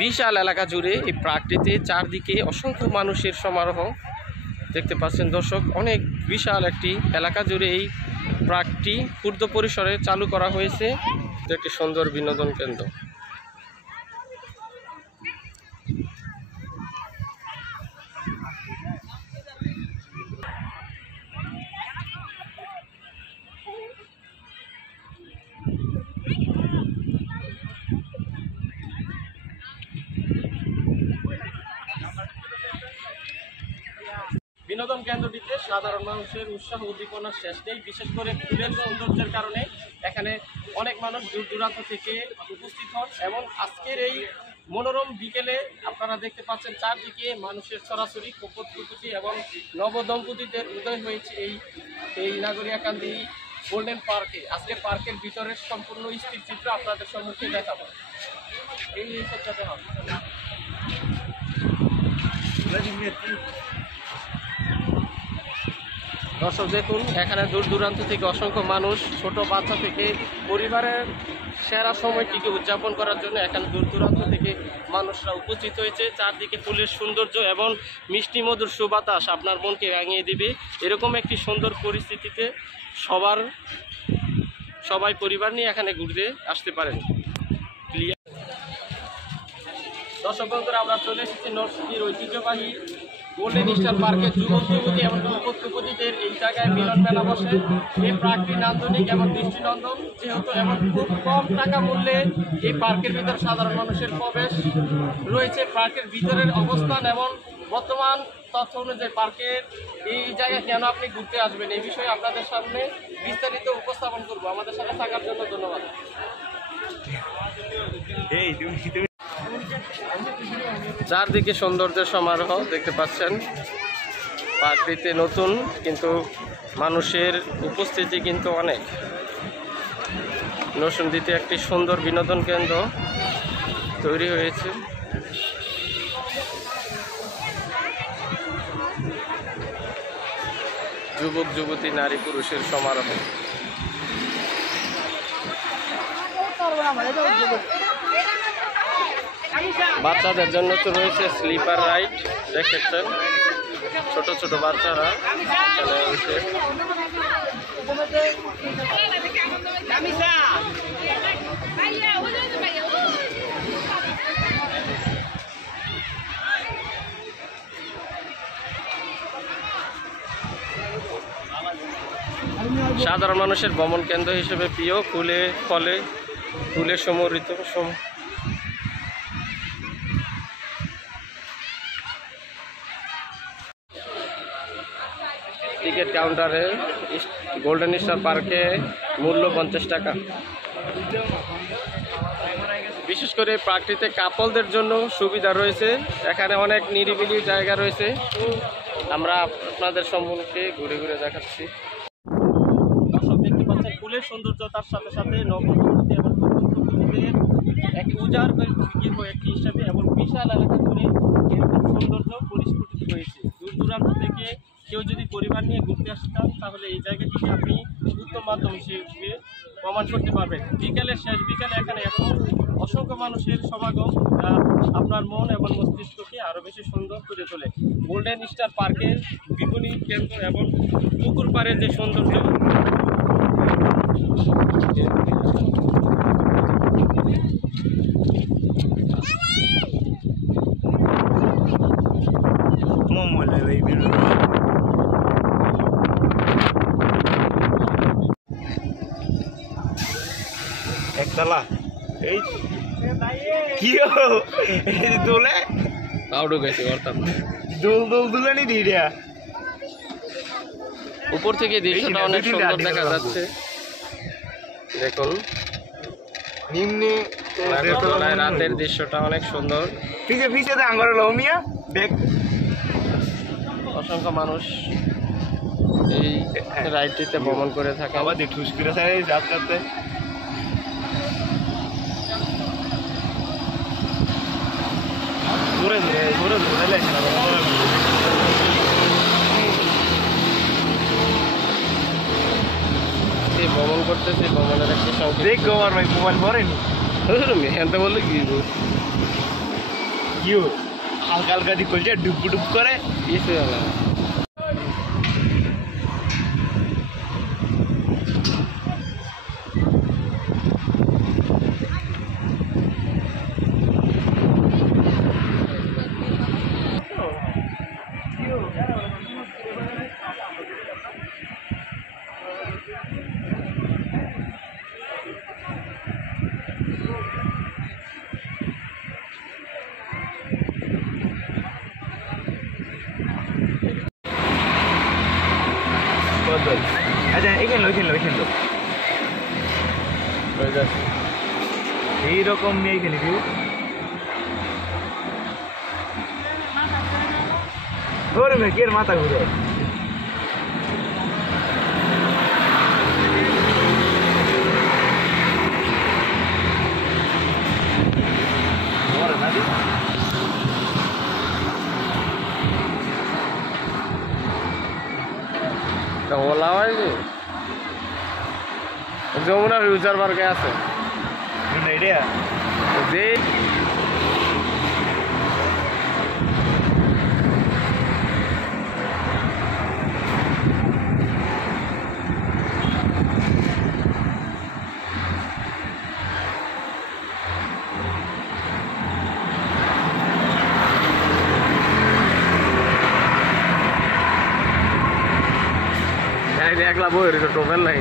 বিশাল এলাকা জুড়ে এই পার্কটিতে চারদিকে অসংখ্য মানুষের সমারোহ দেখতে পাচ্ছেন দর্শক। অনেক বিশাল একটি এলাকা জুড়ে এই পার্কটি ক্ষুদ্র পরিসরে চালু করা হয়েছে। একটি সুন্দর বিনোদন কেন্দ্র। বিনোদন কেন্দ্রটিতে সাধারণ মানুষের উৎসাহ উদ্দীপনার শেষ নেই। বিশেষ করে ফুলের সৌন্দর্যের কারণে এখানে অনেক মানুষ দূর দূরান্ত থেকে উপস্থিত হন এবং আজকের এই মনোরম বিকেলে আপনারা দেখতে পাচ্ছেন চারদিকে মানুষের ছড়াছড়ি, কপোৎপত্তি এবং নবদম্পতিদের উদয় হয়েছে এই নাগরিয়াকান্দি গোল্ডেন পার্কে। আজকে পার্কের ভিতরের সম্পূর্ণ স্থির চিত্র আপনাদের সম্মুখে দেখাবো। এই সত্যতে হবে দর্শক দেখুন, এখানে দূর দূরান্ত থেকে অসংখ্য মানুষ, ছোট বাচ্চা থেকে পরিবারের সেরা সময়টিকে উদযাপন করার জন্য এখানে দূর দূরান্ত থেকে মানুষরা উপস্থিত হয়েছে। চারদিকে ফুলের সৌন্দর্য এবং মিষ্টি মধুর সুবাতাস আপনার মনকে রাঙিয়ে দিবে। এরকম একটি সুন্দর পরিস্থিতিতে সবাই পরিবার নিয়ে এখানে ঘুরতে আসতে পারেন। দর্শক বন্ধুরা, আমরা চলে এসেছি নরসিংদীর ঐতিহ্যবাহী গোল্ডেন স্টার পার্কের যুবক যুবতী এবং যুবতীদের এই জায়গায় মিলন মেলা বসে। এই পার্কটি নান্দনিক এবং দৃষ্টিনন্দন যেহেতু এবং খুব কম টাকা মূল্যে এই পার্কের ভিতরে সাধারণ মানুষের প্রবেশ রয়েছে। পার্কের ভিতরের অবস্থান এবং বর্তমান তথ্য অনুযায়ী পার্কের এই জায়গায় কেন আপনি ঘুরতে আসবেন এই বিষয়ে আপনাদের সামনে বিস্তারিত উপস্থাপন করব। আমাদের সাথে থাকার জন্য ধন্যবাদ। চারদিকে সৌন্দর্যের সমারোহ দেখতে পাচ্ছেন। পার্কটিতে নতুন কিন্তু মানুষের উপস্থিতি কিন্তু অনেক। নরসিংদীতে একটি সুন্দর বিনোদন কেন্দ্র তৈরি হয়েছে। যুবক যুবতী, নারী পুরুষের সমারোহ। বাচ্চাদের জন্য তো রয়েছে স্লিপার রাইড, দেখেছেন ছোট ছোট বাচ্চারা চলে রয়েছে। সাধারণ মানুষের ভ্রমণ কেন্দ্র হিসেবে প্রিয়। ফুলে সমৃদ্ধ টিকিট কাউন্টারে গোল্ডেন স্টার পার্কে মূল্য 50 টাকা। বিশেষ করে পার্কটিতে কাপলদের জন্য সুবিধা রয়েছে। এখানে অনেক নিরিবিলি জায়গা রয়েছে। আমরা আপনাদের সম্মুখে ঘুরে ঘুরে দেখাচ্ছি। দর্শক দেখতে পাচ্ছেন ফুলের সৌন্দর্যতার সাথে সাথে নবদম্পতি এবং যুবতীদের এক উজাড় একটি হিসাবে এবং বিশাল এলাকা জুড়ে এরকম সৌন্দর্য পরিস্ফুটিত হয়েছে। দূর দূরান্ত থেকে কেউ যদি পরিবার নিয়ে ঘুরতে আসতে চান তাহলে এই জায়গাটিকে আপনি উত্তম মাধ্যম হিসেবে প্রমাণ করতে পারবেন। বিকালের শেষ বিকালে এখানে এখন অসংখ্য মানুষের সমাগম, যা আপনার মন এবং মস্তিষ্ককে আরও বেশি সুন্দর করে তোলে। গোল্ডেন স্টার পার্কের বিপণী কেন্দ্র এবং পুকুর পাড়ের যে সৌন্দর্য একতলা এই কি দোলে আউট গেছে অর্থাৎ দোল দুলানি দিরা উপর থেকে দৃশ্যটা অনেক সুন্দর দেখা যাচ্ছে। দেখুন নিম্নে রাতের দৃশ্যটা অনেক সুন্দর। পিছে পিছে আঙ্গর লমিয়া দেখ অসংখ্য মানুষ এই রাইডটিতে ভ্রমণ করে থাকে। আবার ঠুস করে যাত্রাতে ঘুরে ঘুরে ঘুরে ভ্রমণ করতেছি, ভ্রমণের একটি দেখো আর ভাই মোবাইল ভরেনি হ্যাঁ বললে কি কিউ হালকা হালকা দিয়ে করছে ডুব ডুব করে কিছু হবে না। বদল আচ্ছা এখানে এখানে হয়ে যাচ্ছে। এইরকম নিয়ে এখানে কেউ ধরে মেয়ে কে মাথা ঘুরে তা ওলা হয় যে যমুনা ফিউচার পার্কে আছে এটা যে একলা বই টোপেল নাই